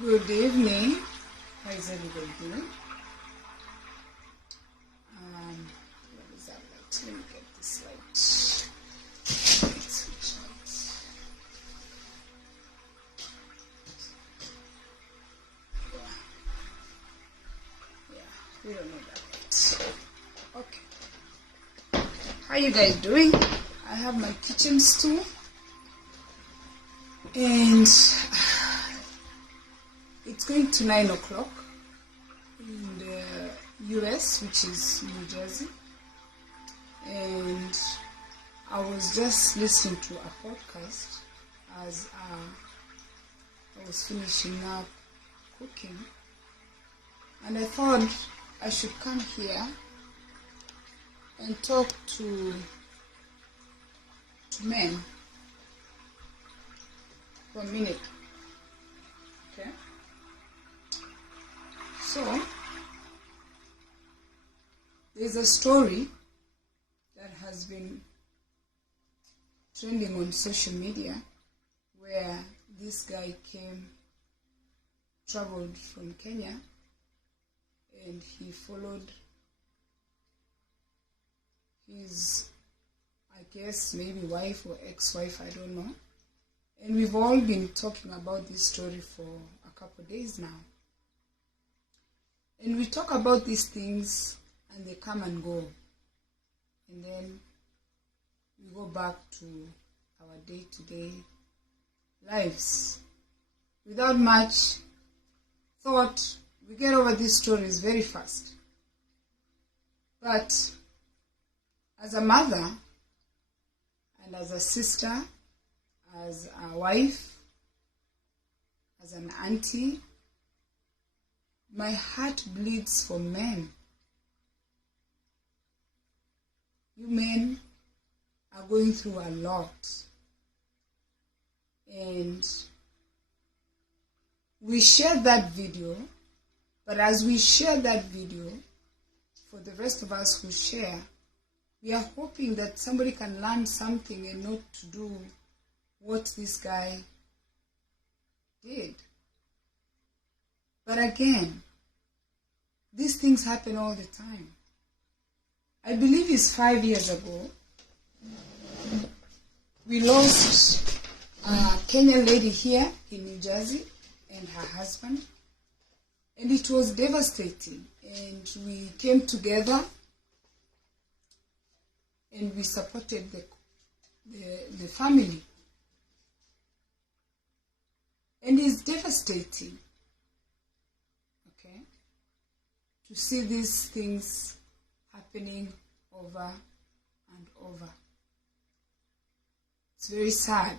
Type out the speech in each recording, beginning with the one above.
Good evening. How is everybody doing? What is that light? Let me get this light. Let's switch lights. Yeah, we don't need that light. Okay. How you guys doing? I have my kitchen stool. And it's going to 9 o'clock in the US, which is New Jersey. And I was just listening to a podcast as I was finishing up cooking. And I thought I should come here and talk to men for a minute. Okay? So, there's a story that has been trending on social media where this guy traveled from Kenya, and he followed his, I guess, maybe wife or ex-wife, I don't know. And we've all been talking about this story for a couple of days now. And we talk about these things and they come and go. And then we go back to our day-to-day lives. Without much thought, we get over these stories very fast. But as a mother and as a sister, as a wife, as an auntie, my heart bleeds for men. You men are going through a lot. And we shared that video, but as we share that video, for the rest of us who share, we are hoping that somebody can learn something and not to do what this guy did. But again, these things happen all the time. I believe it's 5 years ago. We lost a Kenyan lady here in New Jersey and her husband. And it was devastating. And we came together and we supported the family. And it's devastating, okay, to see these things happening over and over. It's very sad.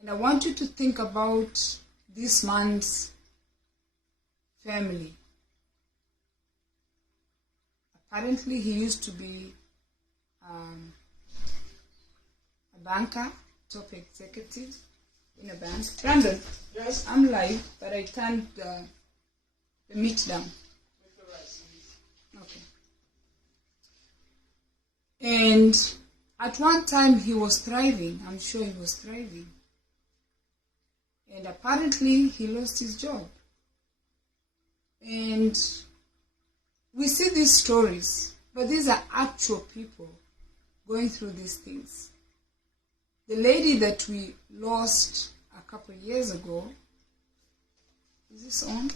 And I want you to think about this man's family. Apparently, he used to be a banker, top executive in a bank. Brandon, I'm live, but I turned the meat down. Okay. And at one time he was thriving. I'm sure he was thriving. And apparently he lost his job. And we see these stories, but these are actual people going through these things. The lady that we lost a couple of years ago, is this on?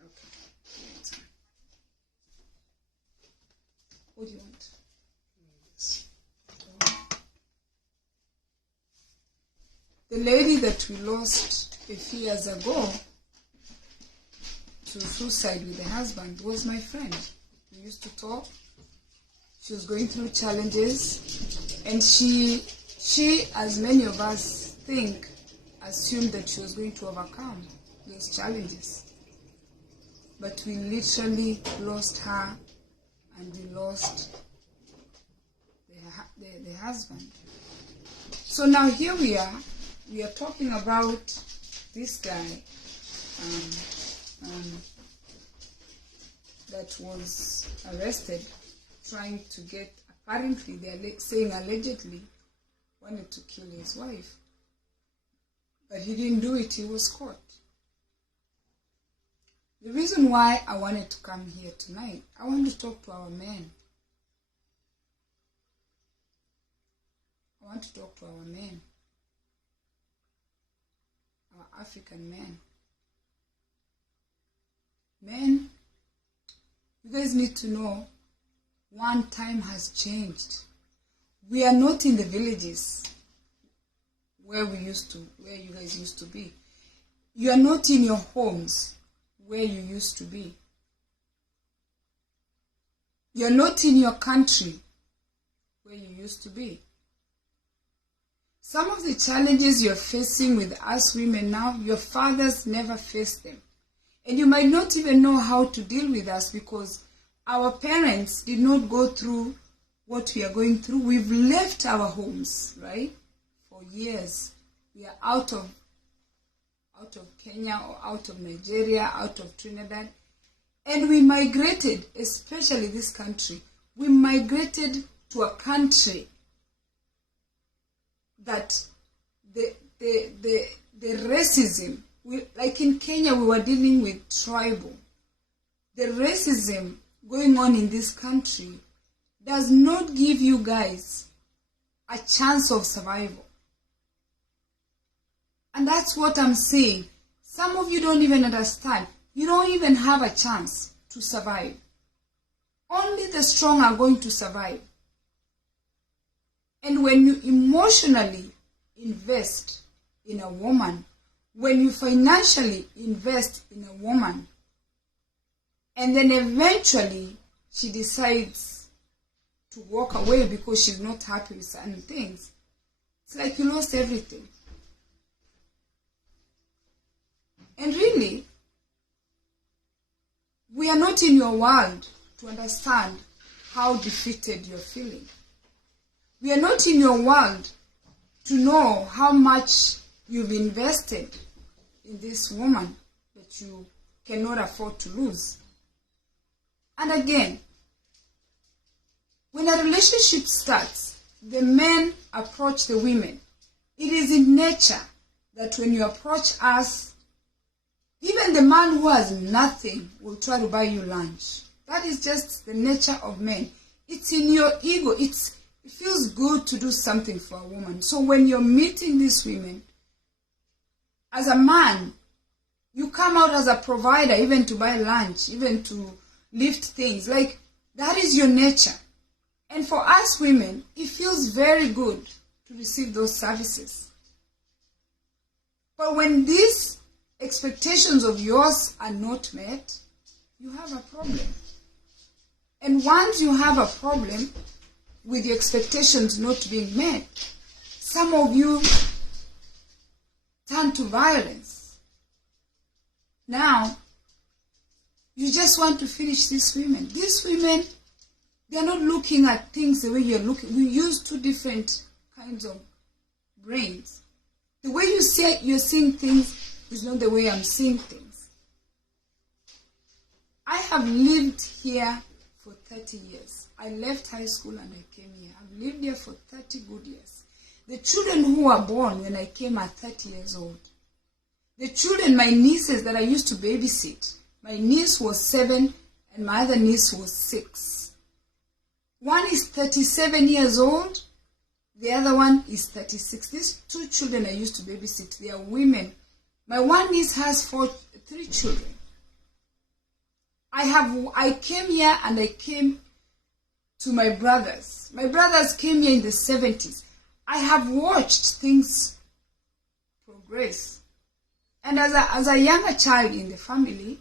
Okay. What do you want? The lady that we lost a few years ago to suicide with the husband was my friend. We used to talk. She was going through challenges, and she, as many of us think, assumed that she was going to overcome those challenges. But we literally lost her, and we lost the husband. So now here we are talking about this guy, that was arrested trying to get, apparently they're saying allegedly, wanted to kill his wife. But he didn't do it, he was caught. The reason why I wanted to come here tonight, I want to talk to our men. I want to talk to our men, our African men. Men, you guys need to know, one time has changed. We are not in the villages where you guys used to be. You are not in your homes where you used to be. You are not in your country where you used to be. Some of the challenges you're facing with us women now, your fathers never faced them. And you might not even know how to deal with us because our parents did not go through what we are going through. We've left our homes, right? For years. We are out of Kenya or out of Nigeria, out of Trinidad. And we migrated, especially this country. We migrated to a country that the racism, like in Kenya, we were dealing with tribal. The racism going on in this country does not give you guys a chance of survival. And that's what I'm saying. Some of you don't even understand. You don't even have a chance to survive. Only the strong are going to survive. And when you emotionally invest in a woman, when you financially invest in a woman, and then eventually she decides to walk away because she's not happy with certain things, it's like you lost everything. And really, we are not in your world to understand how defeated you're feeling. We are not in your world to know how much you've invested in this woman that you cannot afford to lose. And again, when a relationship starts, the men approach the women. It is in nature that when you approach us, even the man who has nothing will try to buy you lunch. That is just the nature of men. It's in your ego. It feels good to do something for a woman. So when you're meeting these women, as a man, you come out as a provider, even to buy lunch, even to lift things. Like, that is your nature. And for us women, it feels very good to receive those services. But when these expectations of yours are not met, you have a problem. And once you have a problem with the expectations not being met, some of you turn to violence. Now, you just want to finish these women. These women, they're not looking at things the way you're looking. We use two different kinds of brains. The way you're seeing things is not the way I'm seeing things. I have lived here for 30 years. I left high school and I came here. I've lived here for 30 good years. The children who were born when I came are 30 years old. The children, my nieces that I used to babysit, my niece was 7 and my other niece was 6. One is 37 years old, the other one is 36. These two children I used to babysit, they are women. My one niece has 3 children. I came here and I came to my brothers. My brothers came here in the 70s. I have watched things progress. And as a younger child in the family,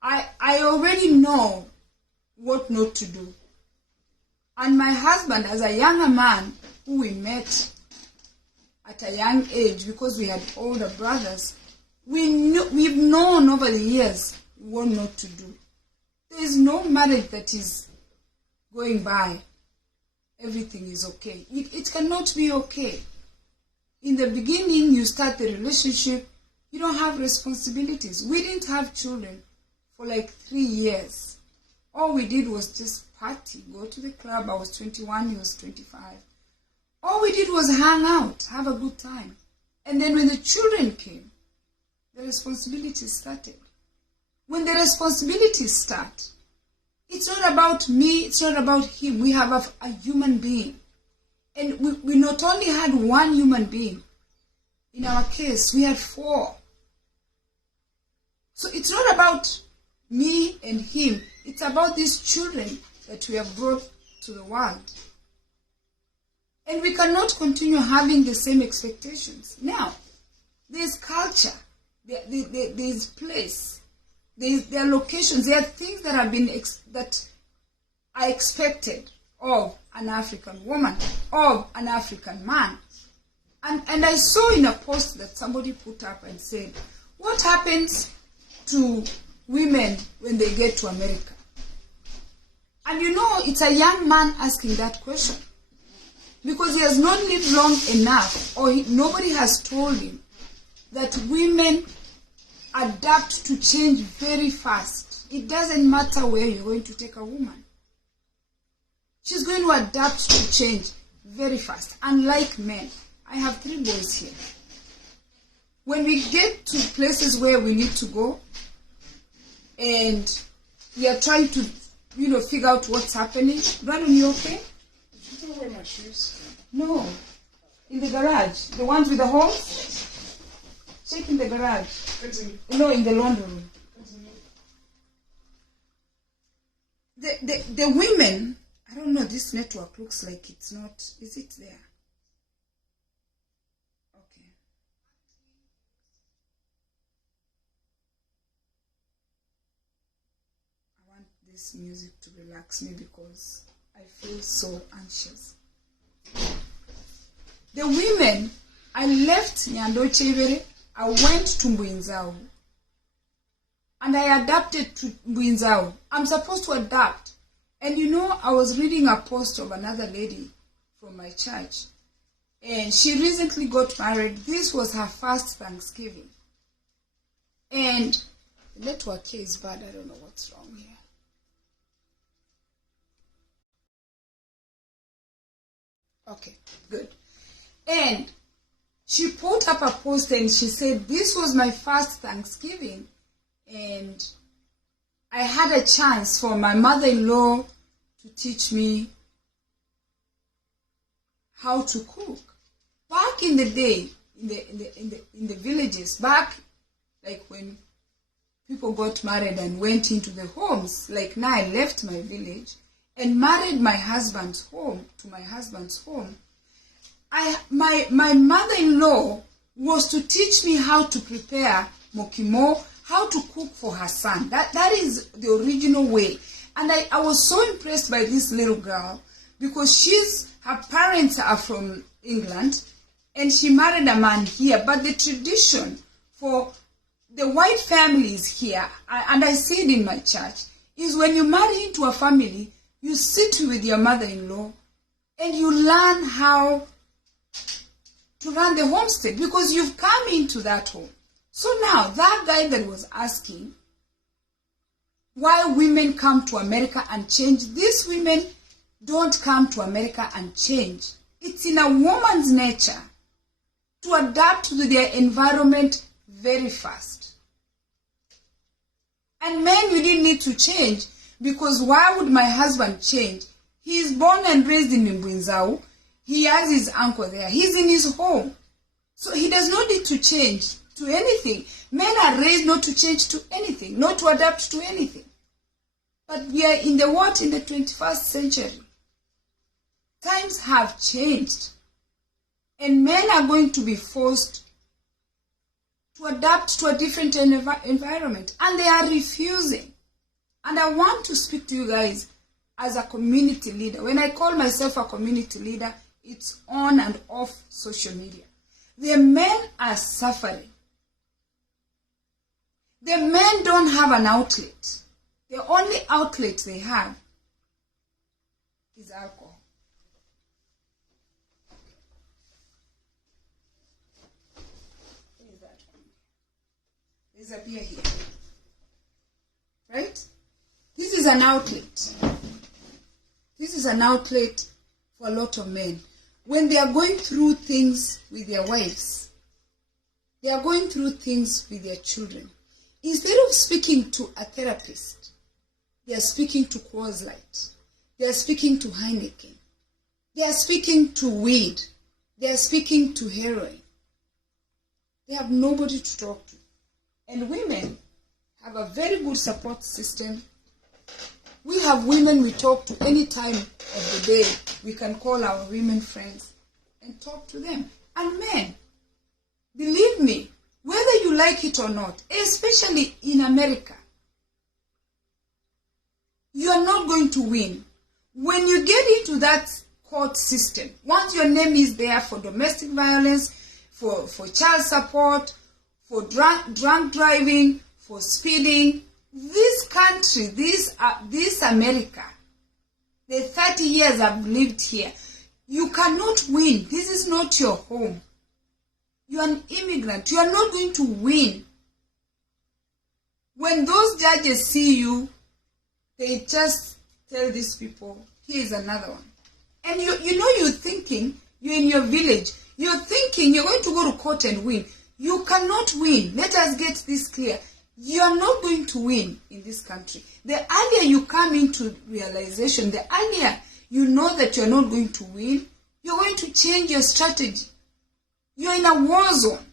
I already know what not to do. And my husband, as a younger man who we met at a young age because we had older brothers, we've known over the years what not to do. There is no marriage that is going by. Everything is okay. It cannot be okay. In the beginning, you start the relationship, you don't have responsibilities. We didn't have children for like 3 years. All we did was just party, go to the club. I was 21, he was 25. All we did was hang out, have a good time. And then when the children came, the responsibilities started. When the responsibilities start, it's not about me, it's not about him. We have a human being. And we not only had one human being. In our case, we had 4. So it's not about me and him. It's about these children that we have brought to the world. And we cannot continue having the same expectations. Now, there's culture, there's place, there are locations, there are things that have been that are expected of an African woman, of an African man. And I saw in a post that somebody put up and said, what happens to women when they get to America? And you know, it's a young man asking that question. Because he has not lived long enough, or nobody has told him that women adapt to change very fast. It doesn't matter where you're going to take a woman. She's going to adapt to change very fast. Unlike men, I have 3 boys here. When we get to places where we need to go, and we are trying to, figure out what's happening. Brandon, you okay? I don't wear my shoes. No. In the garage. The ones with the holes? Check in the garage. Continue. No, in the laundry room. The women, I don't know, this network looks like it's not, is it there? Okay. I want this music to relax me because I feel so anxious. The women, I left Nyando Chevere, I went to Mbwinzao. And I adapted to Mbwinzao. I'm supposed to adapt. And I was reading a post of another lady from my church. And she recently got married. This was her first Thanksgiving. And the network here is bad. I don't know what's wrong here. Okay, good. And she put up a post and she said, this was my first Thanksgiving. And I had a chance for my mother-in-law to teach me how to cook. Back in the day, in the villages, back like when people got married and went into the homes, like now I left my village and married my husband's home to my husband's home. My mother-in-law was to teach me how to prepare mokimo, how to cook for her son. That is the original way. And I was so impressed by this little girl because her parents are from England and she married a man here. But the tradition for the white families here, and I see it in my church, is when you marry into a family, you sit with your mother-in-law and you learn how to run the homestead because you've come into that home. So now, that guy that was asking why women come to America and change, these women don't come to America and change. It's in a woman's nature to adapt to their environment very fast. And men, you didn't need to change because why would my husband change? He is born and raised in Mbwinzao. He has his uncle there. He's in his home. So he does not need to change to anything. Men are raised not to change to anything, not to adapt to anything. But we are in the 21st century. Times have changed. And men are going to be forced to adapt to a different environment. And they are refusing. And I want to speak to you guys as a community leader. When I call myself a community leader, it's on and off social media. The men are suffering. The men don't have an outlet. The only outlet they have is alcohol. What is that one? There's a beer here. right? This is an outlet. This is an outlet for a lot of men. When they are going through things with their wives, they are going through things with their children, instead of speaking to a therapist, they are speaking to Coors Light. They are speaking to Heineken. They are speaking to weed. They are speaking to heroin. They have nobody to talk to. And women have a very good support system. We have women we talk to any time of the day. We can call our women friends and talk to them. And men, believe me, whether you like it or not, especially in America, you are not going to win. When you get into that court system, once your name is there for domestic violence, for child support, for drunk driving, for speeding, this country, this America, the 30 years I've lived here, you cannot win. This is not your home. You are an immigrant. You are not going to win. When those judges see you, they just tell these people, here's another one. And you're thinking, you're in your village, you're thinking you're going to go to court and win. You cannot win. Let us get this clear. You are not going to win in this country. The earlier you come into realization, the earlier you know that you're not going to win, you're going to change your strategy. You're in a war zone.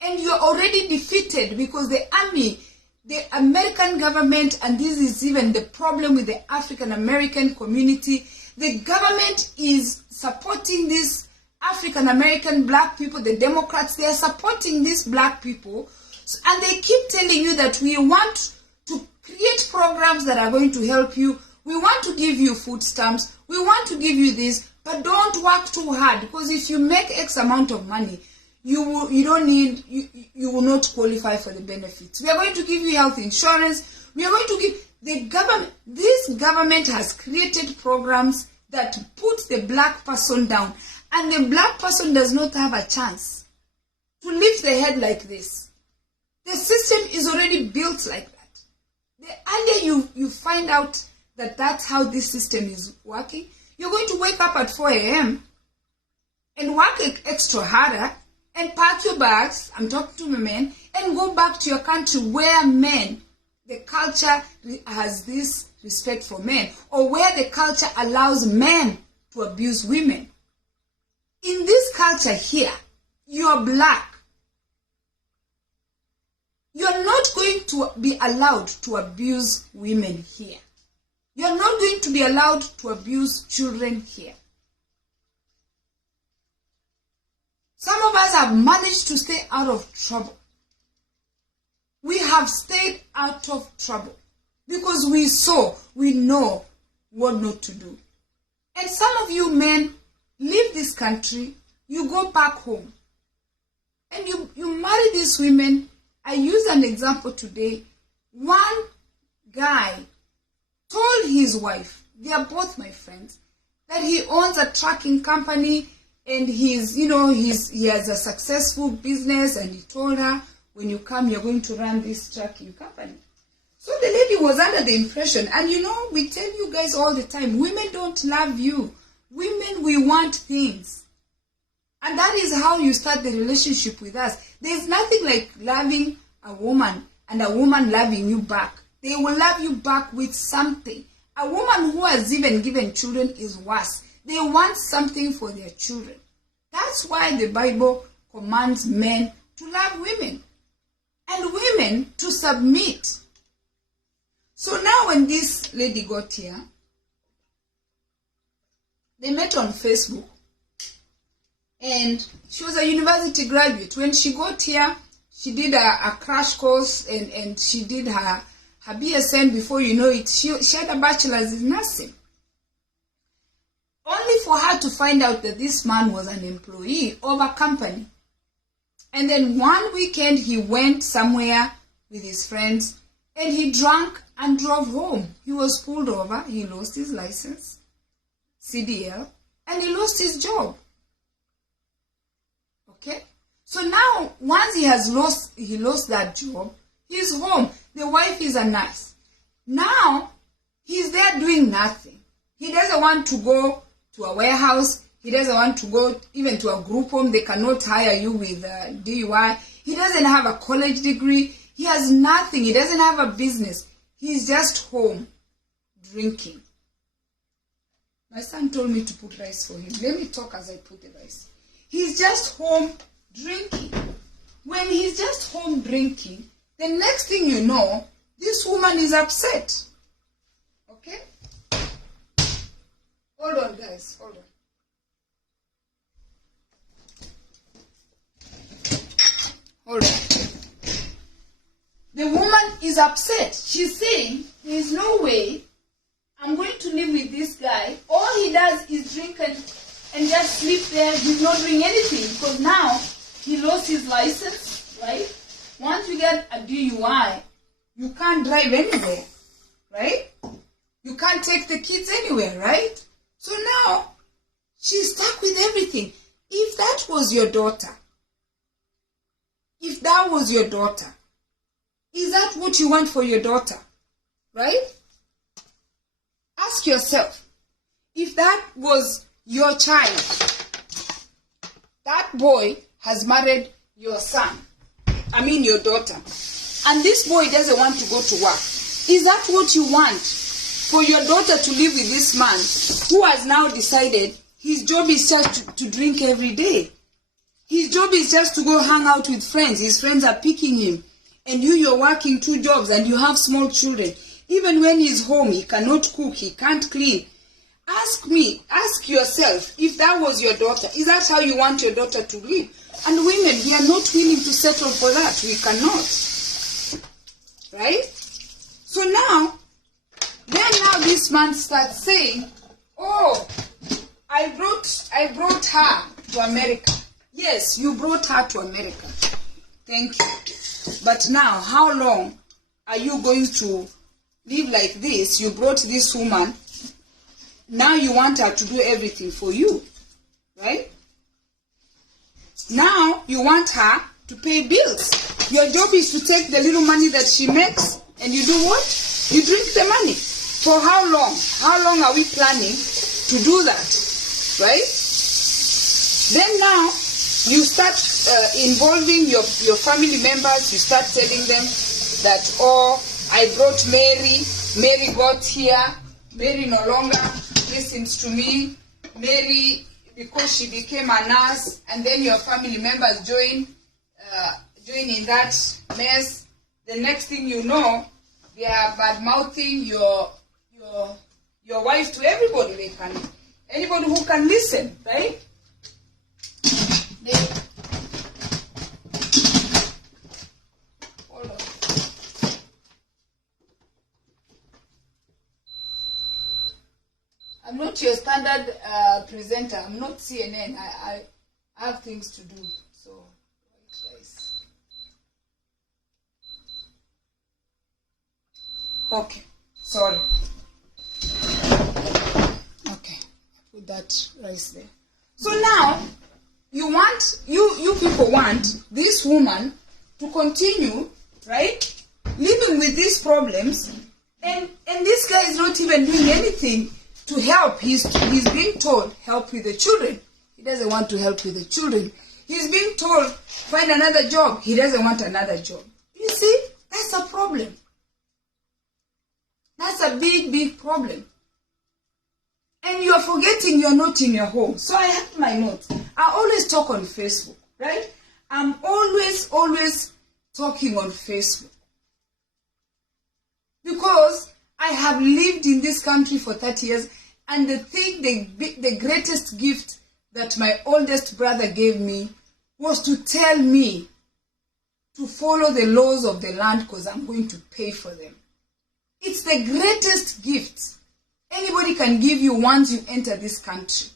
And you're already defeated because the army, the American government, and this is even the problem with the African American community, the government is supporting these African American black people, the Democrats, they are supporting these black people, and they keep telling you that we want to create programs that are going to help you. We want to give you food stamps. We want to give you this, but don't work too hard, because if you make X amount of money, you will not qualify for the benefits. We are going to give you health insurance. We are going to give the government. This government has created programs that put the black person down, and the black person does not have a chance to lift the head like this. The system is already built like that. The earlier you find out that that's how this system is working, you're going to wake up at 4 a.m. and work extra harder and pack your bags, I'm talking to my men, and go back to your country where men, the culture has this respect for men, or where the culture allows men to abuse women. In this culture here, you're black. You're not going to be allowed to abuse women here. You're not going to be allowed to abuse children here. Some of us have managed to stay out of trouble. We have stayed out of trouble because we know what not to do. And some of you men leave this country, you go back home, and you marry these women. I use an example today. One guy told his wife, they are both my friends, that he owns a trucking company and he has a successful business, and he told her, when you come, you're going to run this trucking company. So the lady was under the impression, and we tell you guys all the time, women don't love you. Women, we want things. And that is how you start the relationship with us. There's nothing like loving a woman and a woman loving you back. They will love you back with something. A woman who has even given children is worse. They want something for their children. That's why the Bible commands men to love women and women to submit. So now when this lady got here, they met on Facebook, and she was a university graduate. When she got here, she did a crash course, and she did her BSN. Before you know it, she had a bachelor's in nursing. Only for her to find out that this man was an employee of a company. And then one weekend he went somewhere with his friends, and he drank and drove home. He was pulled over, he lost his license, CDL, and he lost his job. Okay? So now, once he lost that job, he's home. The wife is a nurse. Now, he's there doing nothing. He doesn't want to go to a warehouse. He doesn't want to go even to a group home. They cannot hire you with DUI. He doesn't have a college degree. He has nothing. He doesn't have a business. He's just home drinking. My son told me to put rice for him. Let me talk as I put the rice. He's just home drinking. When he's just home drinking, the next thing you know, this woman is upset. Okay? Hold on, guys. Hold on. Hold on. The woman is upset. She's saying, there is no way I'm going to live with this guy. All he does is drink and just sleep there. He's not doing anything because now he lost his license, right? Once you get a DUI, you can't drive anywhere, right? You can't take the kids anywhere, right? So now she's stuck with everything. If that was your daughter, is that what you want for your daughter, right? Ask yourself, if that was your child, that boy has married your daughter, and this boy doesn't want to go to work, is that what you want for your daughter to live with this man who has now decided his job is just to drink every day? His job is just to go hang out with friends. His friends are picking him. And you're working 2 jobs and you have small children. Even when he's home, he cannot cook, he can't clean. Ask yourself, if that was your daughter, is that how you want your daughter to live? And women, we are not willing to settle for that. We cannot. Right? So now this man starts saying, oh, I brought her to America. Yes, you brought her to America. Thank you. But now, how long are you going to live like this? You brought this woman. Now you want her to do everything for you. Right? Now you want her to pay bills. Your job is to take the little money that she makes and you do what? You drink the money. For how long? How long are we planning to do that? Right? Then now, you start involving your family members. You start telling them that, oh, I brought Mary. Mary got here. Mary no longer listens to me. Mary, because she became a nurse, and then your family members join in that mess. The next thing you know, they are bad-mouthing your wife to everybody. Anybody who can listen, right? Hold on. I'm not your standard presenter. I'm not CNN. I have things to do. So, white rice. Okay. Sorry. Okay. I put that rice there. So now, you people want this woman to continue, right, living with these problems, and this guy is not even doing anything to help. He's being told, help with the children. He doesn't want to help with the children. He's being told, find another job. He doesn't want another job. You see, that's a problem. That's a big, big problem. And you're forgetting you're not in your home. So I have my notes. I always talk on Facebook, right? I'm always talking on Facebook. Because I have lived in this country for 30 years. And the greatest gift that my oldest brother gave me was to tell me to follow the laws of the land because I'm going to pay for them. It's the greatest gift anybody can give you once you enter this country.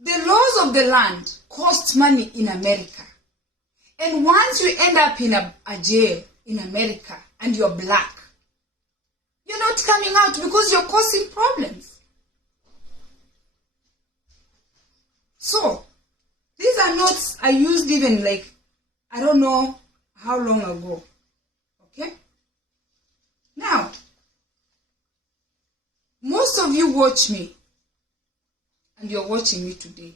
The laws of the land cost money in America. And once you end up in a jail in America and you're black, you're not coming out because you're causing problems. So, these are notes I used even I don't know how long ago. watch me, and you're watching me today,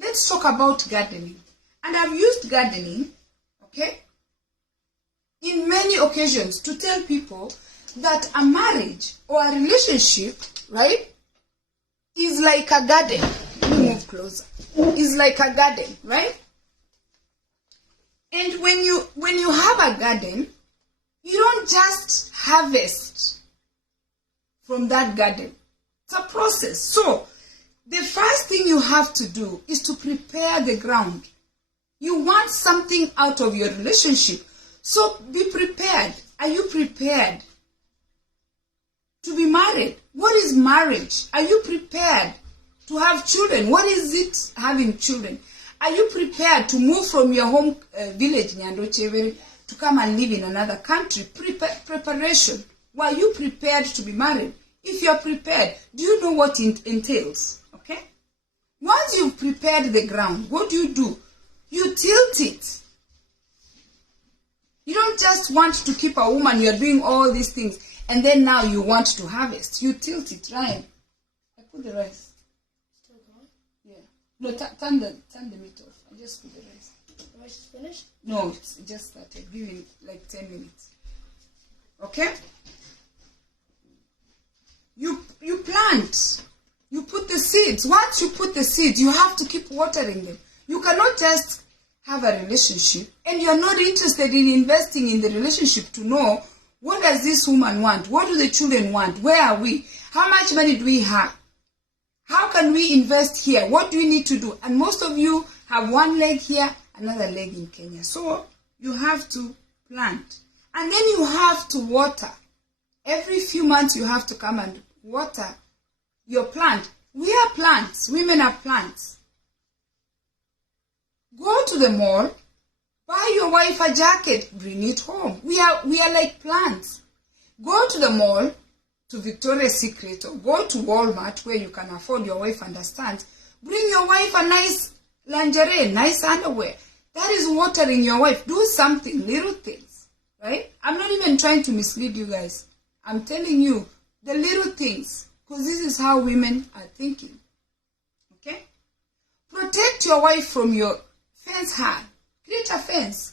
let's talk about gardening. And I've used gardening, okay, in many occasions to tell people that a marriage or a relationship, right, is like a garden. Let me move closer. Is like a garden, right? And when you have a garden, you don't just harvest from that garden. It's a process. So the first thing you have to do is to prepare the ground. You want something out of your relationship. So be prepared. Are you prepared to be married? What is marriage? Are you prepared to have children? What is it having children? Are you prepared to move from your home village, Nyandochevere, to come and live in another country? Preparation. Were you prepared to be married? If you're prepared, do you know what it entails? Okay? Once you've prepared the ground, what do? You tilt it. You don't just want to keep a woman, you're doing all these things, and then now you want to harvest. You tilt it, Ryan. I put the rice. Still going? Yeah. No, turn the meat off. I just put the rice. The rice is finished? No, it's just started. Give it like 10 minutes. Okay? You plant. You put the seeds. Once you put the seeds, you have to keep watering them. You cannot just have a relationship and you're not interested in investing in the relationship to know what does this woman want? What do the children want? Where are we? How much money do we have? How can we invest here? What do we need to do? And most of you have one leg here, another leg in Kenya. So you have to plant. And then you have to water. Every few months you have to come and water your plant. We are plants. Women are plants. Go to the mall, buy your wife a jacket, bring it home. We are like plants. Go to the mall, to Victoria's Secret, or go to Walmart where you can afford, your wife understands. Bring your wife a nice lingerie, nice underwear. That is watering your wife. Do something, little things, right? I'm not even trying to mislead you guys. I'm telling you the little things, because this is how women are thinking. Okay? Protect your wife from your fence her. Create a fence.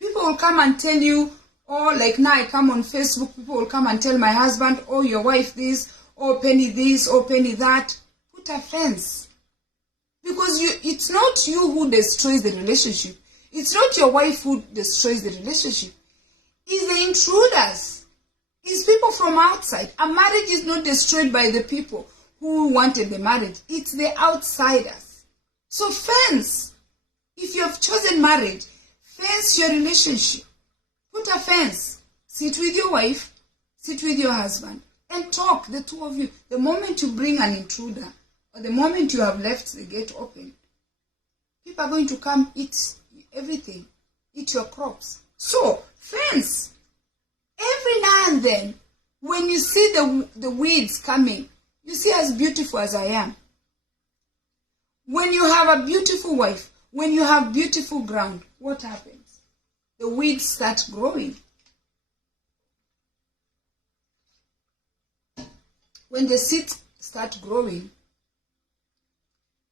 People will come and tell you, oh, like now I come on Facebook, people will come and tell my husband, oh, your wife this, oh, Penny this, oh, Penny that. Put a fence. Because it's not you who destroys the relationship. It's not your wife who destroys the relationship. It's the intruders. It's people from outside. A marriage is not destroyed by the people who wanted the marriage. It's the outsiders. So fence. If you have chosen marriage, fence your relationship. Put a fence. Sit with your wife, sit with your husband, and talk, the two of you. The moment you bring an intruder, or the moment you have left the gate open, people are going to come eat everything, eat your crops. So, fence. Every now and then, when you see the weeds coming, you see as beautiful as I am. When you have a beautiful wife, when you have beautiful ground, what happens? The weeds start growing. When the seeds start growing,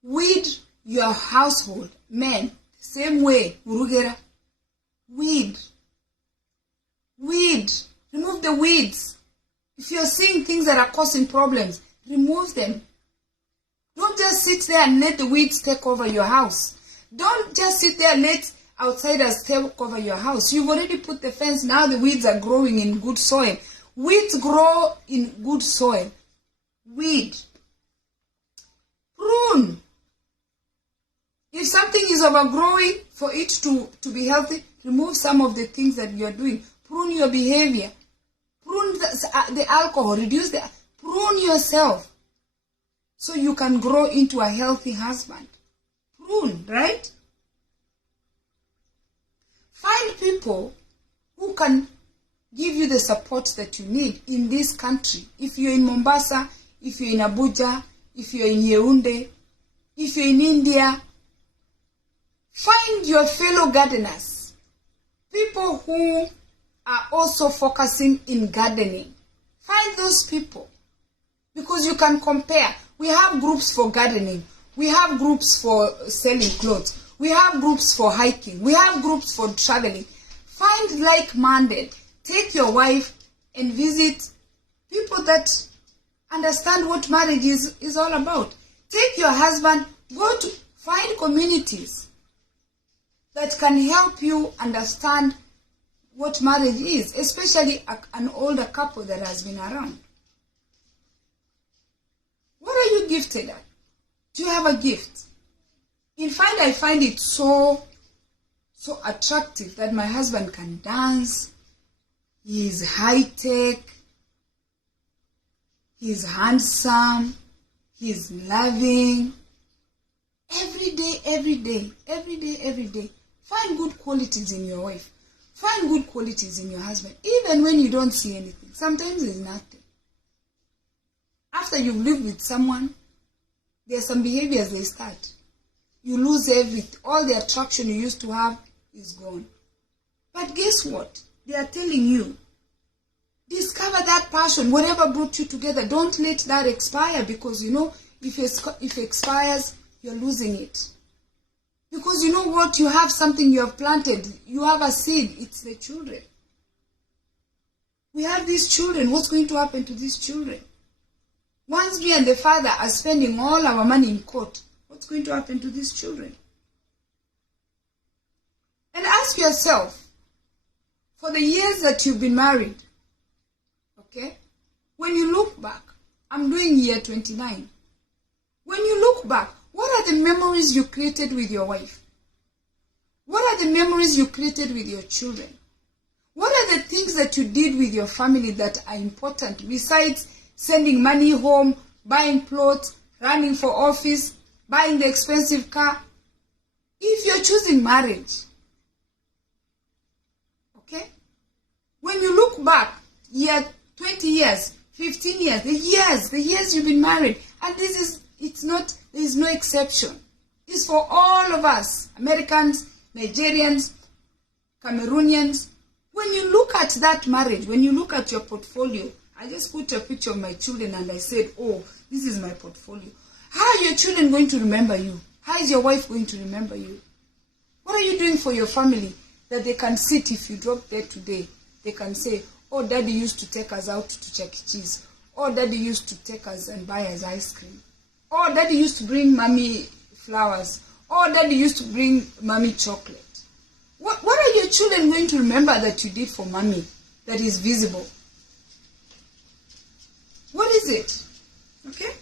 weed your household. Men, same way, urugera. Weed. Remove the weeds. If you're seeing things that are causing problems, remove them. Don't just sit there and let the weeds take over your house. Don't just sit there and let outsiders take over your house. You've already put the fence. Now the weeds are growing in good soil. Weeds grow in good soil. Weed. Prune. If something is overgrowing, for it to be healthy, remove some of the things that you're doing. Prune your behavior. Prune the alcohol. Prune yourself so you can grow into a healthy husband. Prune, right? Find people who can give you the support that you need in this country. If you're in Mombasa, if you're in Abuja, if you're in Yaoundé, if you're in India, find your fellow gardeners. People who are also focusing in gardening. Find those people. Because you can compare. We have groups for gardening. We have groups for selling clothes. We have groups for hiking. We have groups for traveling. Find like-minded. Take your wife and visit people that understand what marriage is all about. Take your husband, go to find communities that can help you understand what marriage is, especially an older couple that has been around. What are you gifted at? Do you have a gift? In fact, I find it so attractive that my husband can dance. He is high-tech. He is handsome. He is loving. Every day. Find good qualities in your wife. Find good qualities in your husband. Even when you don't see anything. Sometimes there's nothing. After you've lived with someone, there are some behaviors they start. You lose everything. All the attraction you used to have is gone. But guess what? They are telling you, discover that passion, whatever brought you together. Don't let that expire, because if it expires, you're losing it. Because you know what? You have something you have planted. You have a seed. It's the children. We have these children. What's going to happen to these children? Once me and the father are spending all our money in court, what's going to happen to these children? And ask yourself, for the years that you've been married, okay, when you look back, I'm doing year 29. When you look back, what are the memories you created with your wife? What are the memories you created with your children? What are the things that you did with your family that are important besides sending money home, buying plots, running for office, buying the expensive car? If you're choosing marriage, okay? When you look back, 20 years, 15 years, the years you've been married, and there is no exception. It's for all of us, Americans, Nigerians, Cameroonians. When you look at that marriage, when you look at your portfolio, I just put a picture of my children and I said, oh, this is my portfolio. How are your children going to remember you? How is your wife going to remember you? What are you doing for your family that they can sit if you drop dead today? They can say, oh, daddy used to take us out to Chuck E. Cheese. Oh, daddy used to take us and buy us ice cream. Oh, daddy used to bring mommy flowers. Oh, daddy used to bring mommy chocolate. What are your children going to remember that you did for mommy that is visible? What is it? Okay?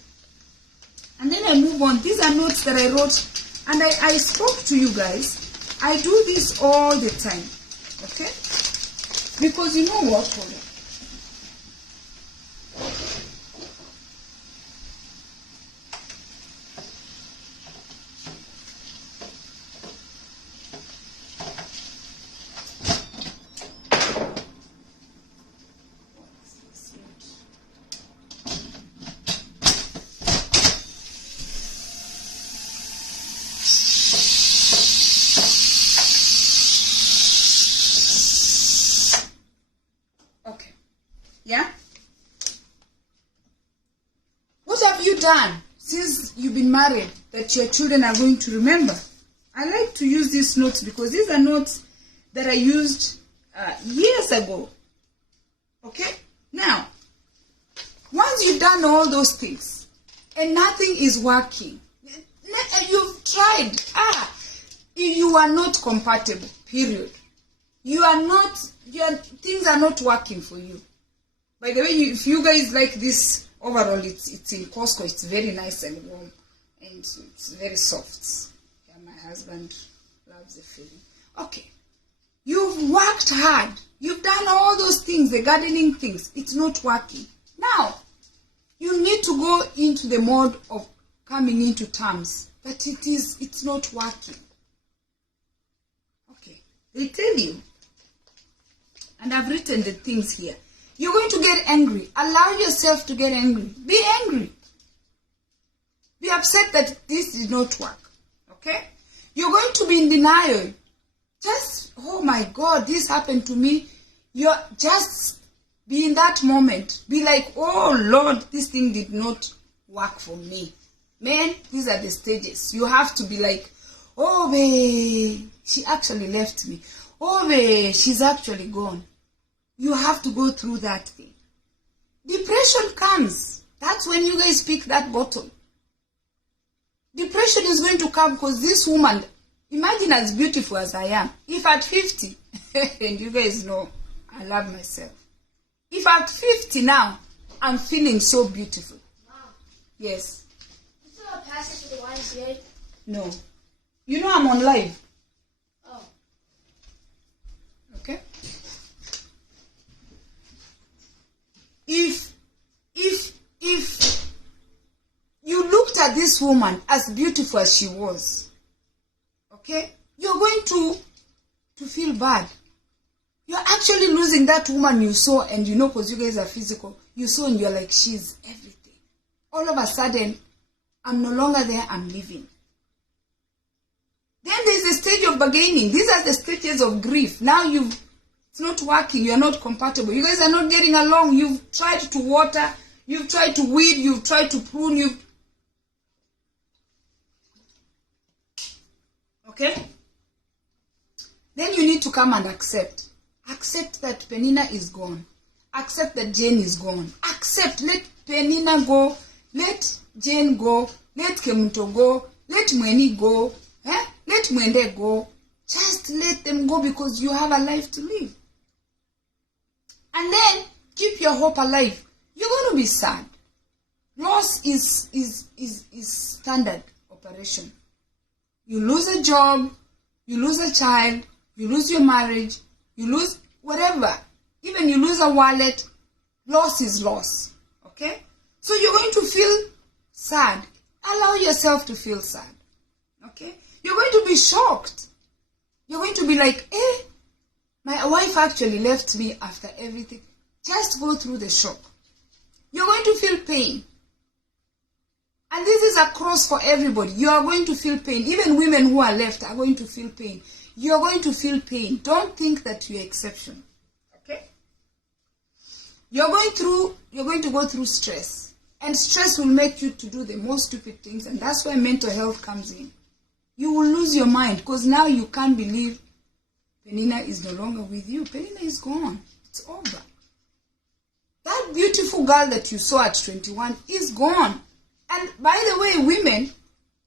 And then I move on. These are notes that I wrote, and I spoke to you guys. I do this all the time. Okay? Because you know what? Hold on. Yeah? What have you done since you've been married that your children are going to remember? I like to use these notes because these are notes that I used years ago. Okay? Now, once you've done all those things and nothing is working, you've tried. You are not compatible, period. Things are not working for you. By the way, if you guys like this overall, it's in Costco. It's very nice and warm, and it's very soft. Yeah, my husband loves the feeling. Okay, you've worked hard. You've done all those things, the gardening things. It's not working. Now, you need to go into the mode of coming into terms that it's not working. Okay, they tell you, and I've written the things here. You're going to get angry. Allow yourself to get angry. Be angry. Be upset that this did not work. Okay? You're going to be in denial. Just, oh my God, this happened to me. You're just Be in that moment. Be like, oh Lord, this thing did not work for me. Man, these are the stages. You have to be like, oh babe, she actually left me. Oh babe, she's actually gone. You have to go through that thing. Depression comes. That's when you guys pick that bottle. Depression is going to come because this woman, imagine as beautiful as I am. If at 50, and you guys know, I love myself. If at 50 now, I'm feeling so beautiful. Wow. Yes. Is there a passage for the YMCA? No. You know I'm on live. Oh. Okay? If you looked at this woman as beautiful as she was, okay, you're going to feel bad. You're actually losing that woman you saw, and you know, because you guys are physical, you saw and you're like, she's everything. All of a sudden, I'm no longer there, I'm leaving. Then there's a stage of bargaining. These are the stages of grief. Now it's not working, you're not compatible. You guys are not getting along. You've tried to water, you've tried to weed, you've tried to prune, okay? Then you need to come and accept. Accept that Penina is gone. Accept that Jane is gone. Accept, let Penina go, let Jane go, let Kemuto go, let Mweni go, let Mwende go. Just let them go because you have a life to live. And then keep your hope alive. You're going to be sad. Loss is standard operation. You lose a job, you lose a child, you lose your marriage, you lose whatever. Even you lose a wallet, loss is loss. Okay? So you're going to feel sad. Allow yourself to feel sad. Okay? You're going to be shocked. You're going to be like, my wife actually left me after everything. Just go through the shock. You're going to feel pain. And this is across for everybody. You are going to feel pain. Even women who are left are going to feel pain. You are going to feel pain. Don't think that you're exception. Okay? You're going to go through stress. And stress will make you to do the most stupid things. And that's where mental health comes in. You will lose your mind because now you can't believe Penina is no longer with you. Penina is gone. It's over. That beautiful girl that you saw at 21 is gone. And by the way, women,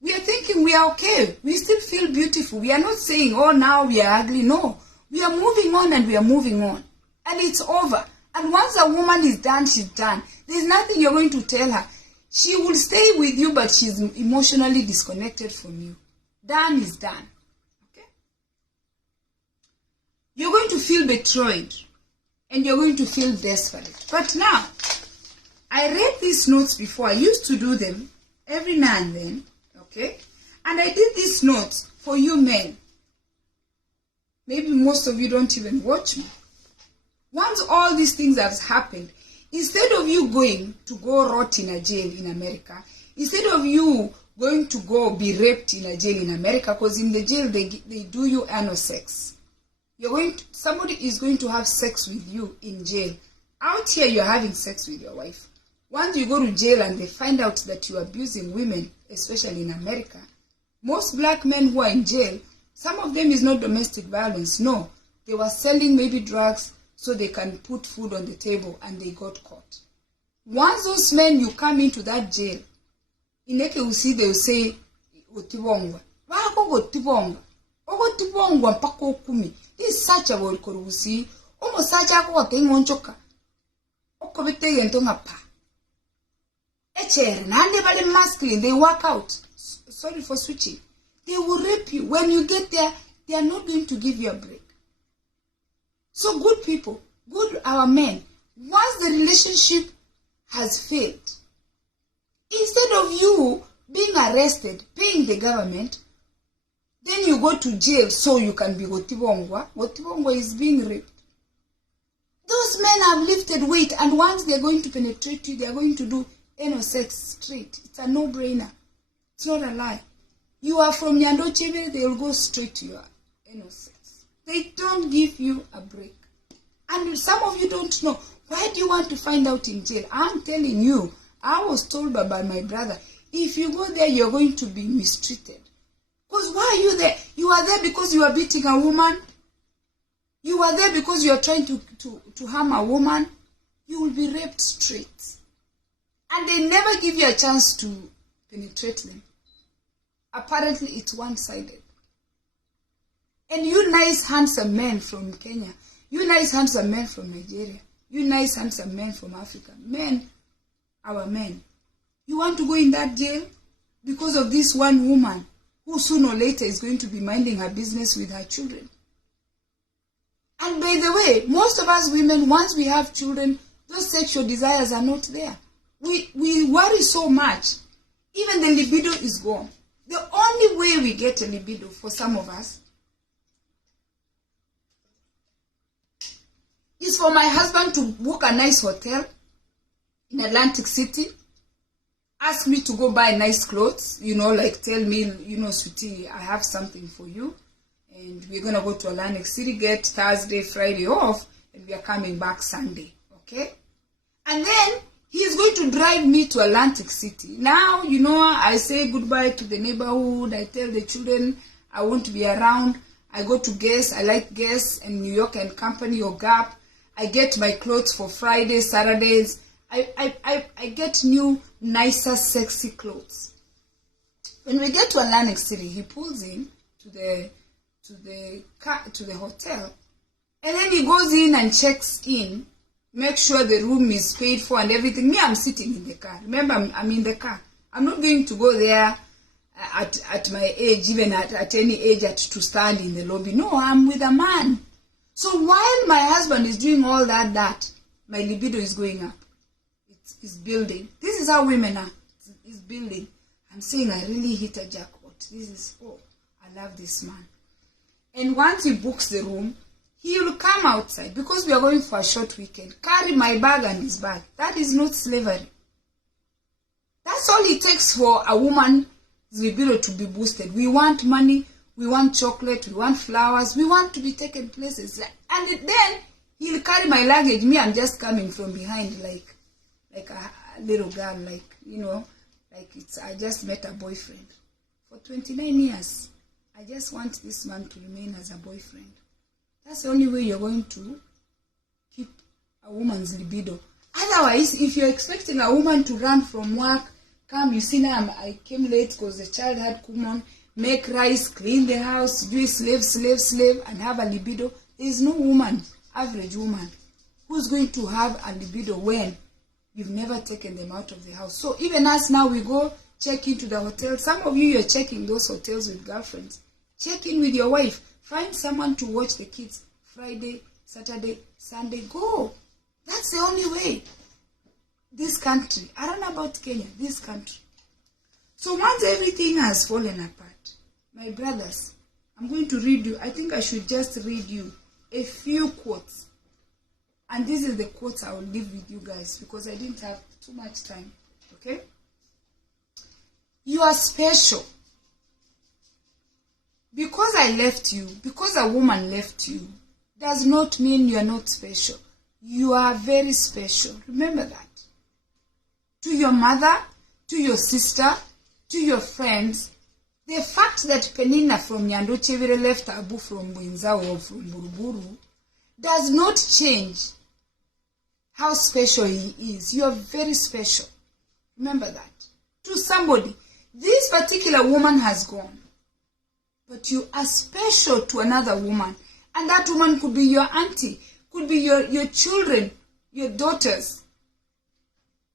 we are thinking we are okay. We still feel beautiful. We are not saying, oh, now we are ugly. No. We are moving on and we are moving on. And it's over. And once a woman is done, she's done. There's nothing you're going to tell her. She will stay with you, but she's emotionally disconnected from you. Done is done. Okay? You're going to feel betrayed. And you're going to feel desperate. But now, I read these notes before. I used to do them every now and then. Okay? And I did these notes for you men. Maybe most of you don't even watch me. Once all these things have happened, instead of you going to go rot in a jail in America, instead of you going to go be raped in a jail in America, because in the jail they do you anal sex. Somebody is going to have sex with you in jail. Out here you're having sex with your wife. Once you go to jail and they find out that you're abusing women, especially in America, most black men who are in jail, some of them is not domestic violence. No, they were selling maybe drugs so they can put food on the table and they got caught. Once those men, you come into that jail, ineke usi they will say, otibongwa. Wako gotibongwa. Ogotibongwa mpako kumi. This such a word korusi. Omo such a ko tengonchoka. Okobete yentonga pa. Echere, nande bale masculine, they work out. Sorry for switching. They will rape you. When you get there, they are not going to give you a break. So good people, our men, once the relationship has failed, instead of you being arrested, paying the government, then you go to jail so you can be Gotibongwa. Gotibongwa is being raped. Those men have lifted weight, and once they're going to penetrate you, they're going to do anal sex straight. It's a no-brainer. It's not a lie. You are from Nyandochebe, they will go straight to your anal sex. They don't give you a break. And some of you don't know. Why do you want to find out in jail? I'm telling you, I was told by my brother, if you go there, you're going to be mistreated. Because why are you there? You are there because you are beating a woman. You are there because you are trying to harm a woman. You will be raped straight. And they never give you a chance to penetrate them. Apparently, it's one-sided. And you nice, handsome men from Kenya, you nice, handsome men from Nigeria, you nice, handsome men from Africa, men, our men, you want to go in that jail because of this one woman who sooner or later is going to be minding her business with her children. And by the way, most of us women, once we have children, those sexual desires are not there. We worry so much. Even the libido is gone. The only way we get a libido for some of us is for my husband to book a nice hotel in Atlantic City, ask me to go buy nice clothes, like tell me, sweetie, I have something for you, and we're going to go to Atlantic City, get Thursday, Friday off, and we are coming back Sunday, okay? And then he is going to drive me to Atlantic City. Now, I say goodbye to the neighborhood, I tell the children I won't be around, I go to Guess, I like Guess, and New York and Company or Gap, I get my clothes for Fridays, Saturdays. I get new, nicer, sexy clothes. When we get to Atlantic City, he pulls in to the hotel, and then he goes in and checks in, make sure the room is paid for and everything. Me, I'm sitting in the car. Remember, I'm in the car. I'm not going to go there at my age, even at any age, to stand in the lobby. No, I'm with a man. So while my husband is doing all that, my libido is going up. It's building. This is how women are. It's building. I'm saying I really hit a jackpot. I love this man. And once he books the room, he will come outside because we are going for a short weekend. Carry my bag and his bag. That is not slavery. That's all it takes for a woman's libido to be boosted. We want money. We want chocolate, we want flowers, we want to be taken places. And then he'll carry my luggage. Me, I'm just coming from behind like a little girl, I just met a boyfriend. For 29 years, I just want this man to remain as a boyfriend. That's the only way you're going to keep a woman's libido. Otherwise, if you're expecting a woman to run from work, come, you see now I came late because the child had come on, make rice, clean the house, do slave, and have a libido. There is no woman, average woman, who's going to have a libido when you've never taken them out of the house. So even us now, we go check into the hotel. Some of you, you're checking those hotels with girlfriends. Check in with your wife. Find someone to watch the kids. Friday, Saturday, Sunday, go. That's the only way. This country, I don't know about Kenya, this country. So once everything has fallen apart, my brothers, I'm going to read you, I think I should just read you a few quotes. And this is the quotes I will leave with you guys because I didn't have too much time. Okay? You are special. Because I left you, because a woman left you, does not mean you are not special. You are very special. Remember that. To your mother, to your sister, to your friends, the fact that Penina from Nyandochevere left Abu from Bwinza or from Buruburu does not change how special he is. You are very special. Remember that. To somebody, this particular woman has gone, but you are special to another woman. And that woman could be your auntie, could be your children, your daughters.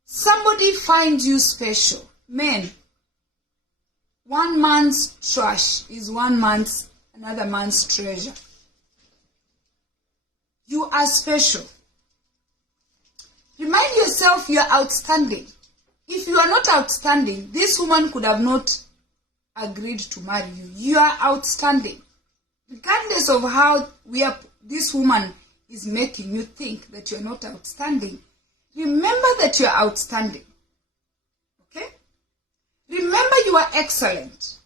Somebody finds you special. Men, one man's trash is another man's treasure. You are special. Remind yourself you are outstanding. If you are not outstanding, this woman could have not agreed to marry you. You are outstanding. Regardless of how this woman is making you think that you are not outstanding, remember that you are outstanding. Okay? Remember you are excellent.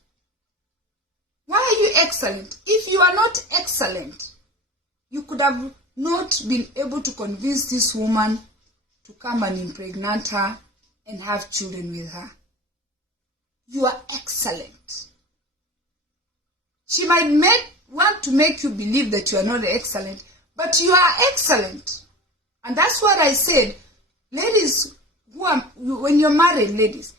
Why are you excellent? If you are not excellent, you could have not been able to convince this woman to come and impregnate her and have children with her. You are excellent. She might want to make you believe that you are not excellent, but you are excellent. And that's what I said. Ladies, when you're married, ladies,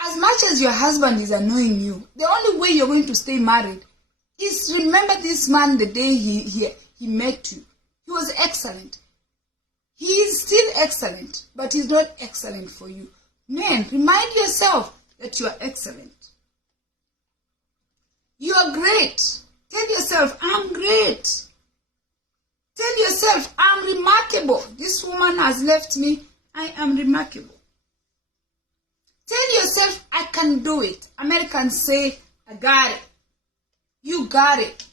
as much as your husband is annoying you, the only way you're going to stay married is remember this man the day he met you. He was excellent. He is still excellent, but he's not excellent for you. Men, remind yourself that you are excellent. You are great. Tell yourself, I'm great. Tell yourself, I'm remarkable. This woman has left me. I am remarkable. Tell yourself, I can do it. Americans say, I got it. You got it.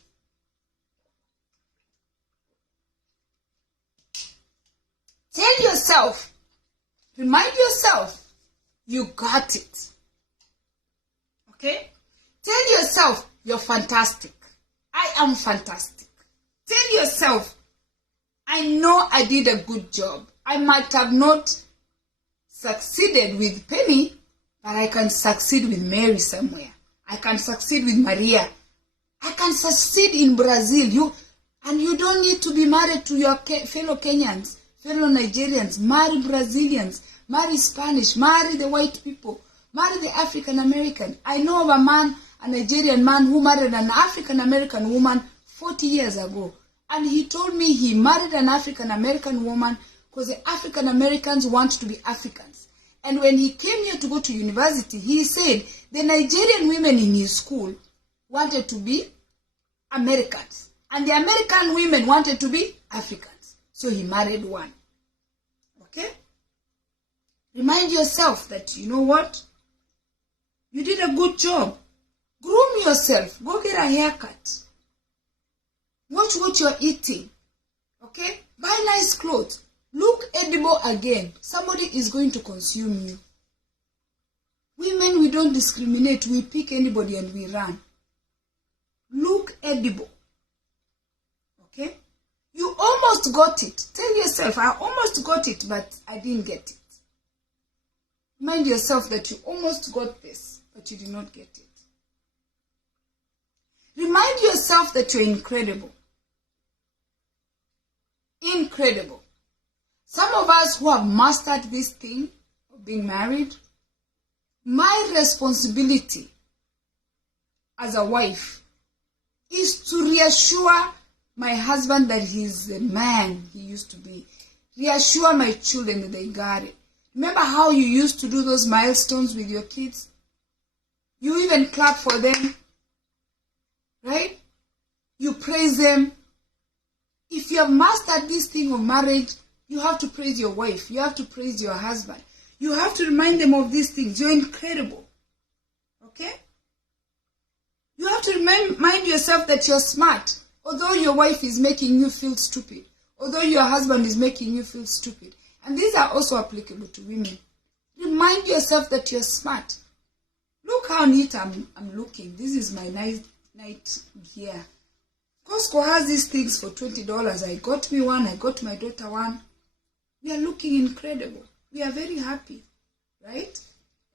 Tell yourself, remind yourself, you got it. Okay? Tell yourself, you're fantastic. I am fantastic. Tell yourself, I know I did a good job. I might have not succeeded with Penny, but I can succeed with Mary somewhere. I can succeed with Maria. I can succeed in Brazil. You don't need to be married to your fellow Kenyans, fellow Nigerians. Marry Brazilians, marry Spanish, marry the white people, marry the African American. I know of a man, a Nigerian man who married an African American woman 40 years ago. And he told me he married an African American woman because the African Americans want to be Africans. And when he came here to go to university, he said the Nigerian women in his school wanted to be Americans. And the American women wanted to be Africans. So he married one. Okay? Remind yourself that, you know what? You did a good job. Groom yourself. Go get a haircut. Watch what you're eating. Okay? Buy nice clothes. Look edible again. Somebody is going to consume you. Women, we don't discriminate. We pick anybody and we run. Look edible. Okay? You almost got it. Tell yourself, I almost got it, but I didn't get it. Remind yourself that you almost got this, but you did not get it. Remind yourself that you're incredible. Incredible. Some of us who have mastered this thing of being married, my responsibility as a wife is to reassure my husband that he's the man he used to be. Reassure my children that they got it. Remember how you used to do those milestones with your kids? You even clap for them, right? You praise them. If you have mastered this thing of marriage, you have to praise your wife. You have to praise your husband. You have to remind them of these things. You're incredible. Okay? You have to remind yourself that you're smart. Although your wife is making you feel stupid. Although your husband is making you feel stupid. And these are also applicable to women. Remind yourself that you're smart. Look how neat I'm looking. This is my night gear. Costco has these things for $20. I got me one. I got my daughter one. We are looking incredible. We are very happy, right?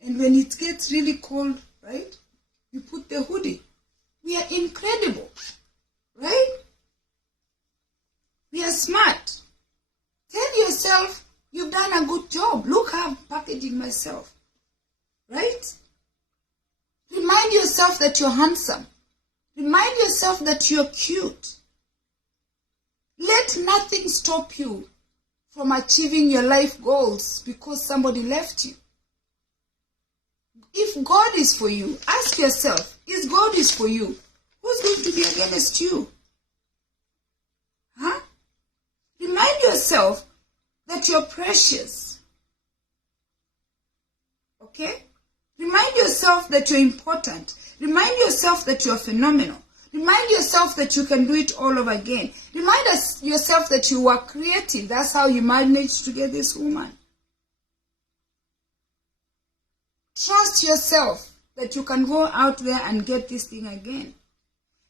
And when it gets really cold, right, you put the hoodie. We are incredible, right? We are smart. Tell yourself, you've done a good job. Look how I'm packaging myself, right? Remind yourself that you're handsome. Remind yourself that you're cute. Let nothing stop you from achieving your life goals because somebody left you. If God is for you, ask yourself, if God is for you, who's going to be against you? Huh? Remind yourself that you're precious. Okay? Remind yourself that you're important. Remind yourself that you're phenomenal. Remind yourself that you can do it all over again. Remind yourself that you were creative. That's how you managed to get this woman. Trust yourself that you can go out there and get this thing again.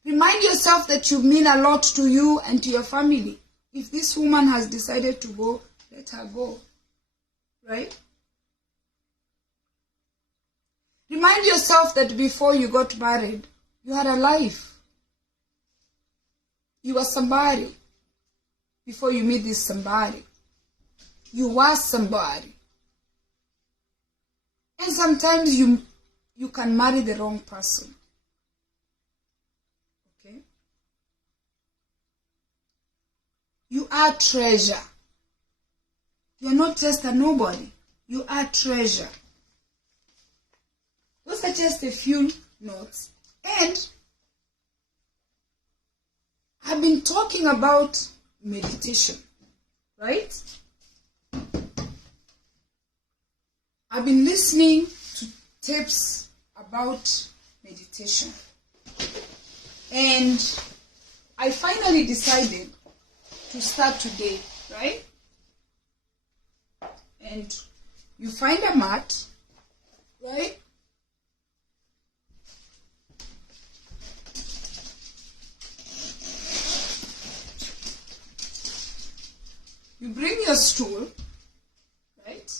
Remind yourself that you mean a lot to you and to your family. If this woman has decided to go, let her go. Right? Remind yourself that before you got married, you had a life. You were somebody. Before you meet this somebody, you were somebody. And sometimes you can marry the wrong person. Okay? You are treasure. You're not just a nobody. You are treasure. Those are just a few notes. And I've been talking about meditation, right? I've been listening to tips about meditation. And I finally decided to start today, right? And you find a mat, right? You bring your stool, right?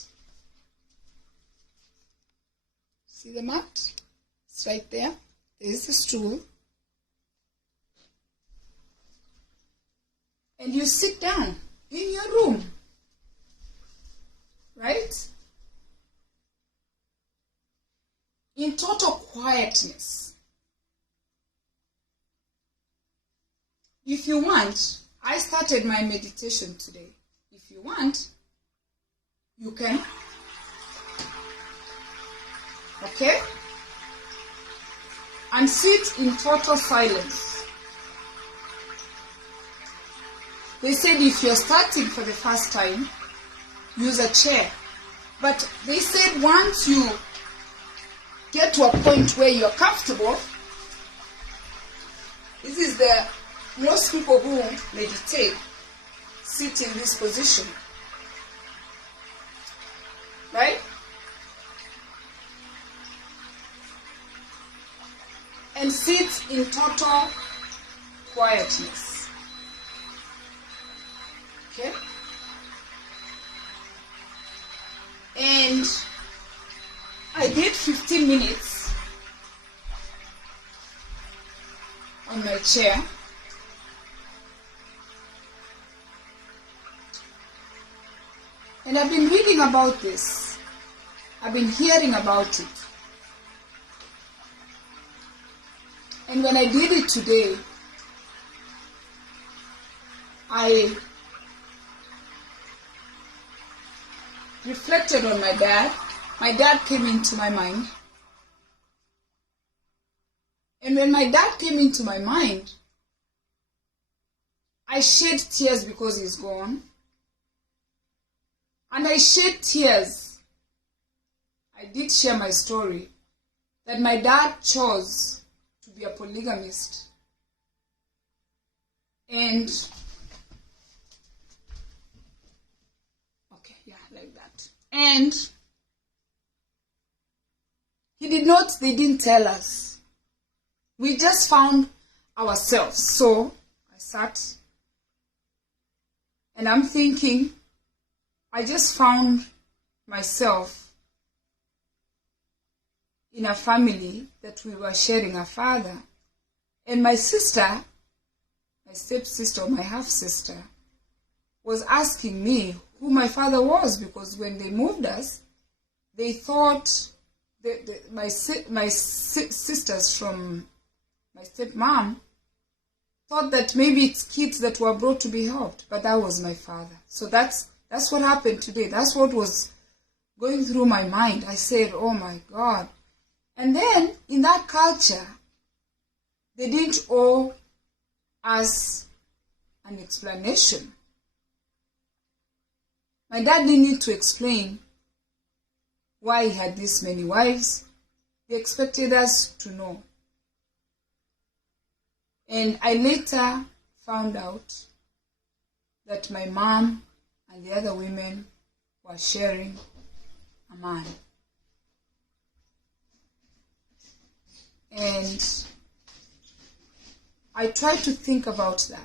See the mat? It's right there. There's the stool. And you sit down in your room, right? In total quietness. If you want, I started my meditation today. If you want, you can. Okay? And sit in total silence. They said if you're starting for the first time, use a chair. But they said once you get to a point where you're comfortable, this is most people who meditate sit in this position. Right? And sit in total quietness. Okay? And I did 15 minutes on my chair. And I've been reading about this. I've been hearing about it. And when I did it today, I reflected on my dad. My dad came into my mind. And when my dad came into my mind, I shed tears because he's gone. And I shed tears. I did share my story that my dad chose to be a polygamist. And like that. And they didn't tell us. We just found ourselves. So I sat and I'm thinking, I just found myself in a family that we were sharing a father. And my sister, my stepsister or my half-sister, was asking me who my father was, because when they moved us, they thought my sisters from my stepmom thought that maybe it's kids that were brought to be helped, but that was my father. So that's what happened today. That's what was going through my mind. I said, oh my God. And then in that culture, they didn't owe us an explanation. My dad didn't need to explain why he had this many wives. They expected us to know. And I later found out that my mom and the other women were sharing a man. And I tried to think about that.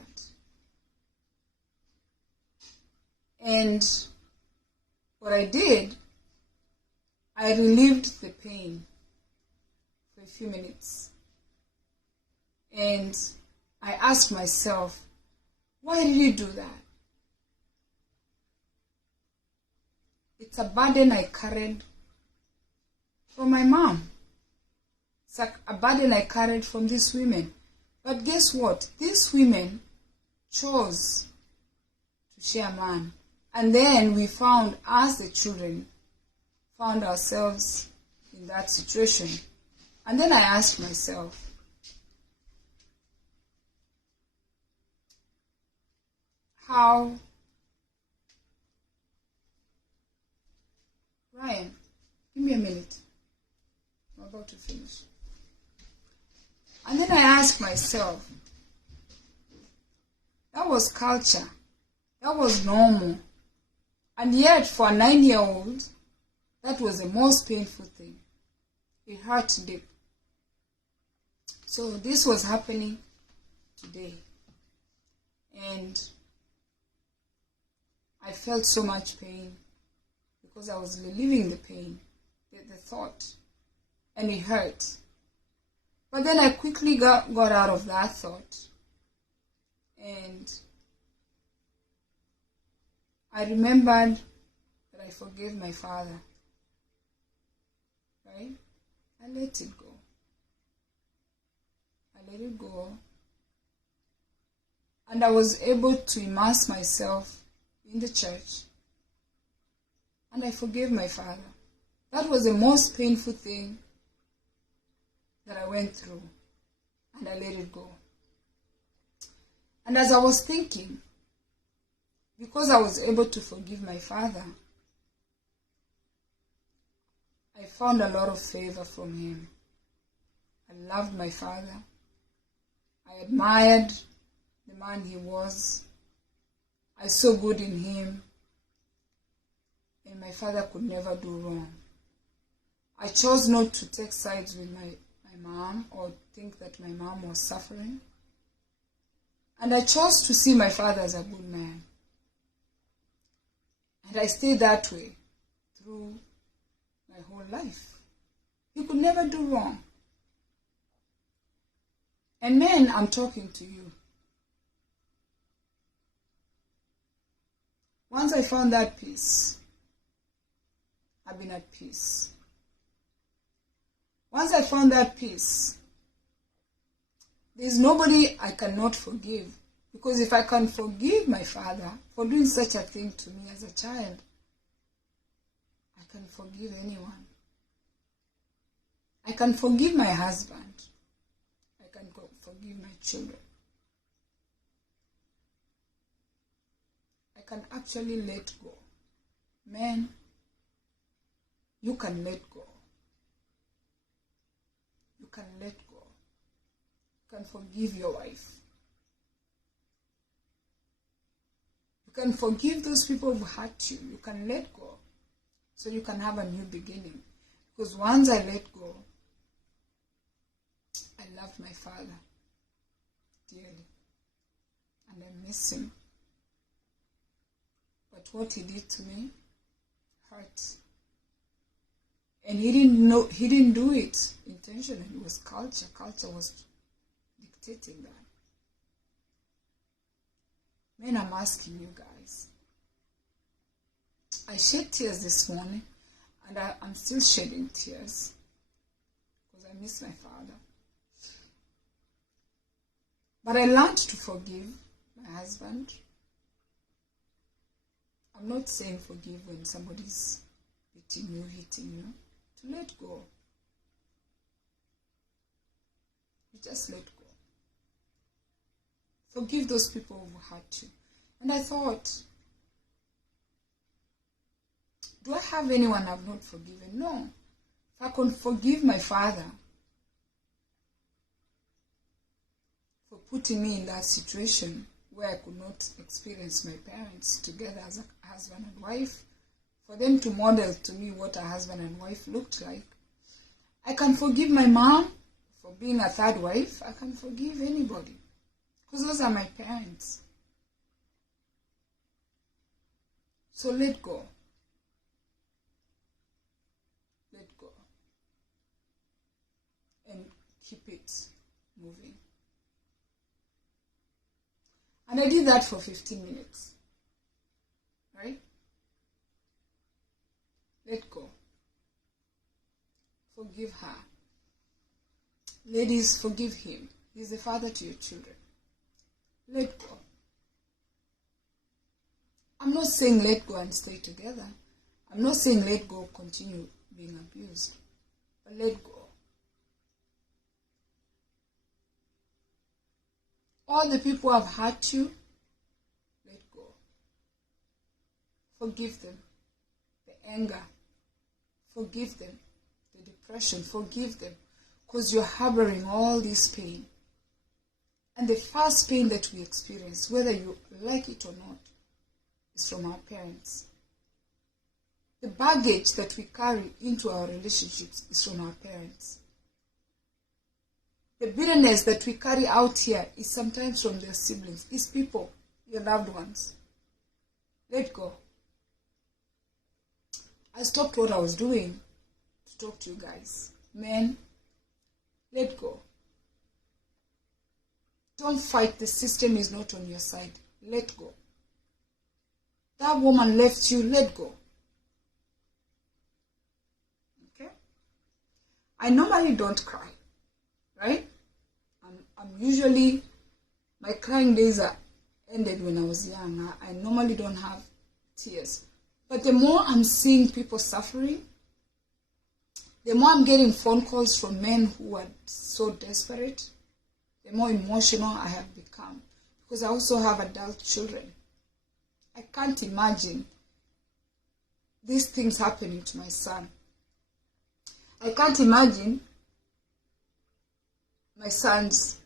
And what I did, I relieved the pain for a few minutes. And I asked myself, why did you do that? It's a burden I carried from my mom. It's a burden I carried from these women. But guess what? These women chose to share man. And then we found, as the children, found ourselves in that situation. And then I asked myself, how, Ryan, give me a minute. I'm about to finish. And then I asked myself, that was culture. That was normal. And yet, for a 9-year-old, that was the most painful thing. It hurt deep. So this was happening today. And I felt so much pain because I was relieving the pain, the thought, and it hurt. But then I quickly got out of that thought, and I remembered that I forgave my father, right? I let it go. I let it go, and I was able to immerse myself in the church, and I forgave my father. That was the most painful thing that I went through, and I let it go. And as I was thinking, because I was able to forgive my father, I found a lot of favor from him. I loved my father. I admired the man he was. I saw good in him, and my father could never do wrong. I chose not to take sides with my mom or think that my mom was suffering. And I chose to see my father as a good man. And I stayed that way through my whole life. He could never do wrong. And men, I'm talking to you. Once I found that peace, I've been at peace. Once I found that peace, there's nobody I cannot forgive. Because if I can forgive my father for doing such a thing to me as a child, I can forgive anyone. I can forgive my husband. I can forgive my children. I can actually let go. Men, you can let go. You can let go. You can forgive your wife. You can forgive those people who hurt you. You can let go so you can have a new beginning. Because once I let go, I loved my father dearly. And I miss him. But what he did to me hurt. And he didn't do it intentionally. It was culture. Culture was dictating that. Men, I'm asking you guys. I shed tears this morning, and I'm still shedding tears because I miss my father. But I learned to forgive my husband. I'm not saying forgive when somebody's beating you, hitting you. To let go. You just let go. Forgive those people who hurt you. And I thought, do I have anyone I've not forgiven? No. If I can forgive my father for putting me in that situation where I could not experience my parents together as a husband and wife, for them to model to me what a husband and wife looked like, I can forgive my mom for being a third wife. I can forgive anybody. Because those are my parents. So let go. Let go. And keep it moving. And I did that for 15 minutes. Right? Let go. Forgive her. Ladies, forgive him. He's a father to your children. Let go. I'm not saying let go and stay together. I'm not saying let go, continue being abused. But let go. All the people who have hurt you, let go. Forgive them. The anger, forgive them. The depression, forgive them. Because you're harboring all this pain. And the first pain that we experience, whether you like it or not, is from our parents. The baggage that we carry into our relationships is from our parents. The bitterness that we carry out here is sometimes from their siblings. It's people, your loved ones. Let go. I stopped what I was doing to talk to you guys. Men, let go. Don't fight. The system is not on your side. Let go. That woman left you. Let go. Okay? I normally don't cry. Right? I'm usually, my crying days are ended when I was young. I normally don't have tears. But the more I'm seeing people suffering, the more I'm getting phone calls from men who are so desperate, the more emotional I have become. Because I also have adult children. I can't imagine these things happening to my son. I can't imagine my sons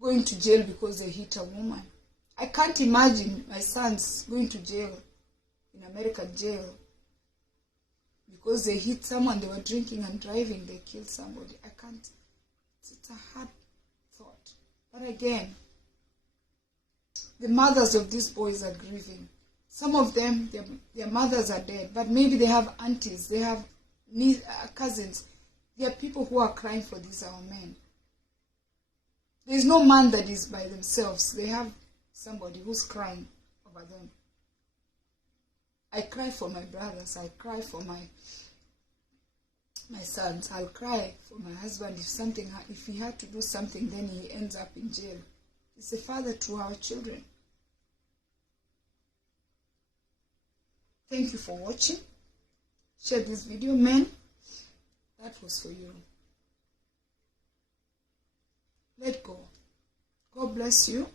going to jail because they hit a woman. I can't imagine my sons going to jail, in American jail, because they hit someone, they were drinking and driving, they killed somebody. I can't. It's a hard thought. But again, the mothers of these boys are grieving. Some of them, their mothers are dead, but maybe they have aunties, they have cousins. There are people who are crying for these our men. There is no man that is by themselves. They have somebody who's crying over them. I cry for my brothers. I cry for my sons. I'll cry for my husband if he had to do something, then he ends up in jail. He's a father to our children. Thank you for watching. Share this video, men. That was for you. Let go. God bless you.